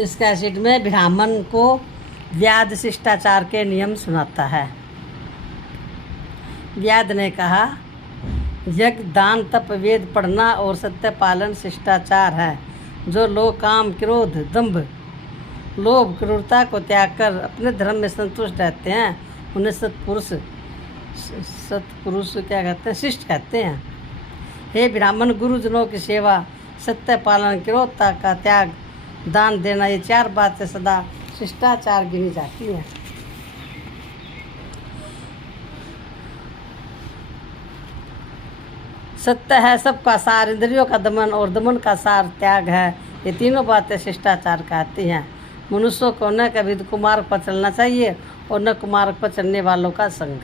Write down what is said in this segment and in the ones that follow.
इस कैसेट में ब्राह्मण को व्याध शिष्टाचार के नियम सुनाता है। व्याध ने कहा, यज्ञ, दान, तप, वेद पढ़ना और सत्य पालन शिष्टाचार है। जो लोग काम, क्रोध, दंभ, लोभ, क्रूरता को त्याग कर अपने धर्म में संतुष्ट रहते हैं, उन्हें सत्पुरुष क्या कहते हैं? शिष्ट कहते हैं। हे ब्राह्मण, गुरुजनों की सेवा, सत्य पालन, क्रोधता का त्याग, दान देना, ये 4 बातें सदा शिष्टाचार गिनी जाती हैं। सत्य है सबका सार, इंद्रियों का दमन और दमन का सार त्याग है। ये तीनों बातें शिष्टाचार कहती हैं। मनुष्यों को न कभी कुमार्ग पर चलना चाहिए और न कुमार्ग पर चलने वालों का संग।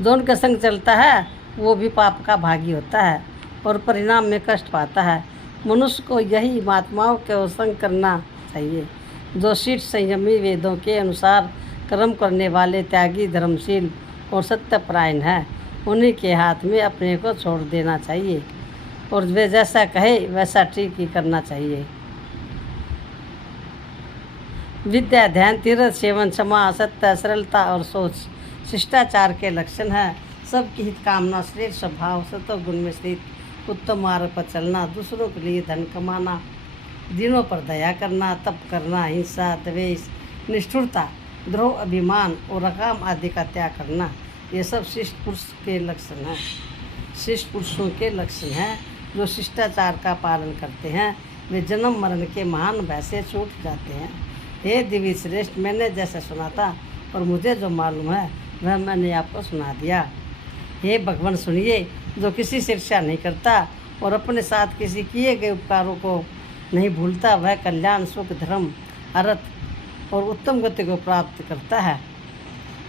जो उनके संग चलता है वो भी पाप का भागी होता है और परिणाम में कष्ट पाता है। मनुष्य को यही महात्माओं के संग करना चाहिए, जो शीठ, संयमी, वेदों के अनुसार कर्म करने वाले, त्यागी, धर्मशील और सत्यपरायण है। उन्हीं के हाथ में अपने को छोड़ देना चाहिए और वे जैसा कहे वैसा ठीक ही करना चाहिए। विद्या, ध्यान, तीर्थ, सेवन, क्षमा, सत्य, सरलता और सोच शिष्टाचार के लक्षण है। सबकी हित कामना, श्रेष्ठ स्वभाव, सत्व गुण में स्थित, उत्तम मार्ग पर चलना, दूसरों के लिए धन कमाना, दीनों पर दया करना, तप करना, हिंसा, द्वेष, निष्ठुरता, द्रोह, अभिमान और अकाम आदि का त्याग करना, ये सब शिष्ट पुरुष के लक्षण हैं। शिष्ट पुरुषों के लक्षण हैं जो शिष्टाचार का पालन करते हैं। वे जन्म मरण के महान भय से छूट जाते हैं। हे दिव्य श्रेष्ठ, मैंने जैसा सुना था और मुझे जो मालूम है वह मैंने आपको सुना दिया। हे भगवान, सुनिए, जो किसी से ईर्ष्या नहीं करता और अपने साथ किसी किए गए उपकारों को नहीं भूलता, वह कल्याण, सुख, धर्म, अर्थ और उत्तम गति को प्राप्त करता है।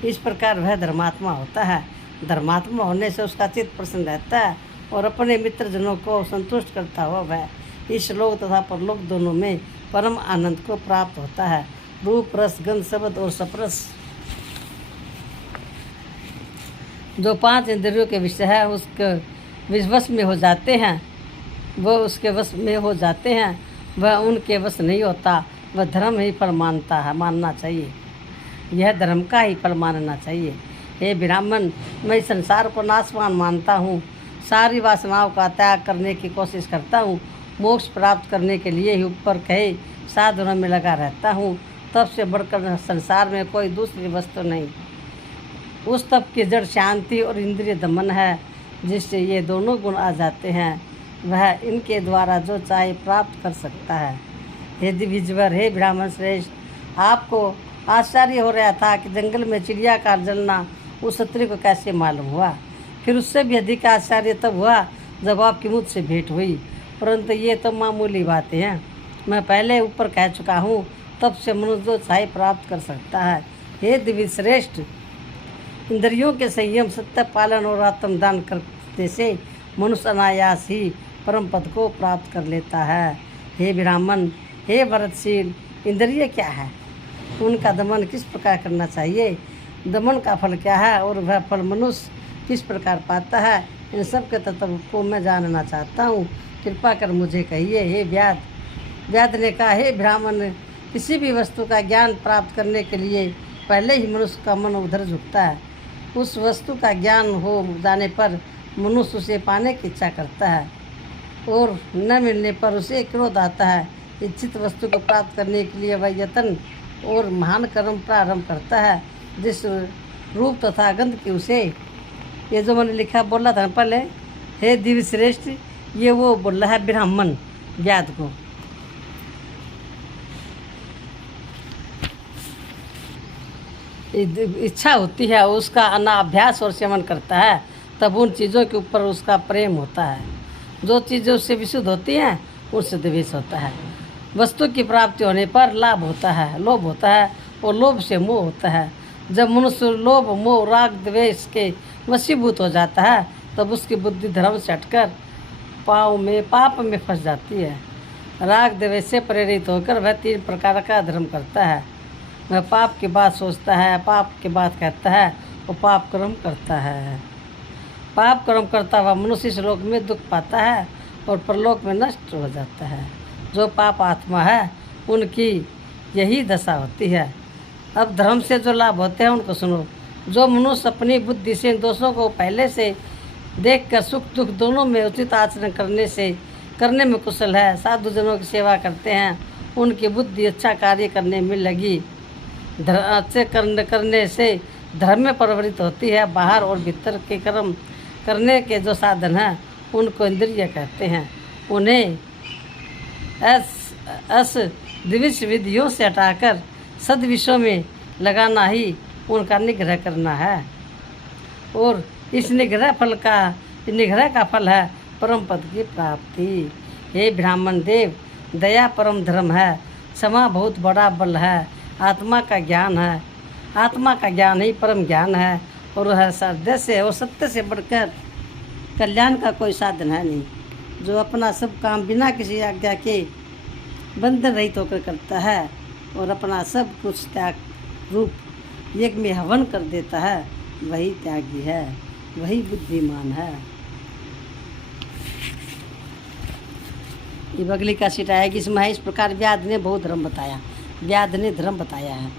इस प्रकार वह धर्मात्मा होता है। धर्मात्मा होने से उसका चित्त प्रसन्न रहता है और अपने मित्रजनों को संतुष्ट करता हुआ वह इस लोक तथा परलोक दोनों में परम आनंद को प्राप्त होता है। रूप, रस, गंध, शब्द और स्पर्श जो 5 इंद्रियों के विषय है उसके वश में हो जाते हैं, वह उसके वश में हो जाते हैं, वह उनके वश नहीं होता। वह धर्म ही फल मानना चाहिए। यह धर्म का ही फल मानना चाहिए। हे ब्राह्मण, मैं इस संसार को नाशवान मानता हूँ, सारी वासनाओं का त्याग करने की कोशिश करता हूँ, मोक्ष प्राप्त करने के लिए ही ऊपर कहे साधनों में लगा रहता हूँ। तप से बढ़कर संसार में कोई दूसरी वस्तु नहीं। उस तप की जड़ शांति और इंद्रिय दमन है, जिससे ये दोनों गुण आ जाते हैं। वह इनके द्वारा जो चाहे प्राप्त कर सकता है। हे दिव्यज्वर, हे ब्राह्मण श्रेष्ठ, आपको आश्चर्य हो रहा था कि जंगल में चिड़िया का जलना उस क्षत्रिय को कैसे मालूम हुआ। फिर उससे भी अधिक आश्चर्य तब हुआ जब आपकी मुझसे भेंट हुई। परंतु ये तो मामूली बातें हैं। मैं पहले ऊपर कह चुका हूँ, तब से मनुष्य जो चाहे प्राप्त कर सकता है। हे दिव्य श्रेष्ठ, इंद्रियों के संयम, सत्य पालन और आत्मदान करने से मनुष्य अनायास ही परम पद को प्राप्त कर लेता है। हे ब्राह्मण, हे भरतशील, इंद्रिय क्या है, उनका दमन किस प्रकार करना चाहिए, दमन का फल क्या है और वह फल मनुष्य किस प्रकार पाता है, इन सब के तत्व को मैं जानना चाहता हूँ। कृपा कर मुझे कहिए। हे व्याध ने कहा, हे ब्राह्मण, किसी भी वस्तु का ज्ञान प्राप्त करने के लिए पहले ही मनुष्य का मन उधर झुकता है। उस वस्तु का ज्ञान हो जाने पर मनुष्य उसे पाने की इच्छा करता है और न मिलने पर उसे क्रोध आता है। इच्छित वस्तु को प्राप्त करने के लिए वह यत्न और महान कर्म प्रारंभ करता है, जिस रूप तथा गंध की उसे, ये जो मैंने लिखा बोला था पहले, हे दिव्य श्रेष्ठ, ये वो बोला है ब्राह्मण व्याध को। इच्छा होती है, उसका अनाभ्यास और सेवन करता है, तब उन चीज़ों के ऊपर उसका प्रेम होता है। जो चीज़ें उससे विशुद्ध होती हैं उससे द्वेष होता है। वस्तु की प्राप्ति होने पर लाभ होता है, लोभ होता है और लोभ से मोह होता है। जब मनुष्य लोभ, मोह, राग, द्वेष के वशीभूत हो जाता है तब उसकी बुद्धि धर्म से हटकर पाप में फंस जाती है। राग, द्वेष से प्रेरित होकर वह 3 प्रकार का धर्म करता है। वह पाप की बात सोचता है, पाप की बात कहता है और पाप कर्म करता है। पाप कर्म करता हुआ मनुष्य इस लोक में दुख पाता है और परलोक में नष्ट हो जाता है। जो पाप आत्मा है उनकी यही दशा होती है। अब धर्म से जो लाभ होते हैं उनको सुनो। जो मनुष्य अपनी बुद्धि से दोषों को पहले से देखकर सुख दुख दोनों में उचित आचरण करने में कुशल है, साधु जनों की सेवा करते हैं, उनकी बुद्धि अच्छा कार्य करने में लगी, अच्छे करने से धर्म में परिवर्तित होती है। बाहर और भीतर के कर्म करने के जो साधन हैं उनको इंद्रिय कहते हैं। उन्हें अस द्विष विधियों से हटाकर सद्विषयों में लगाना ही उनका निग्रह करना है। और इस निग्रह का फल है परम पद की प्राप्ति। हे ब्राह्मण देव, दया परम धर्म है, क्षमा बहुत बड़ा बल है, आत्मा का ज्ञान है, आत्मा का ज्ञान ही परम ज्ञान है, और वह श्रद्धा से और सत्य से बढ़कर कल्याण का कोई साधन है नहीं। जो अपना सब काम बिना किसी आज्ञा के बंधन रहित होकर करता है और अपना सब कुछ त्याग रूप यज्ञ में हवन कर देता है, वही त्यागी है, वही बुद्धिमान है। ये बगली का सीट आएगी। इसमें इस प्रकार व्याध ने बहुत धर्म बताया, व्याध ने धर्म बताया है।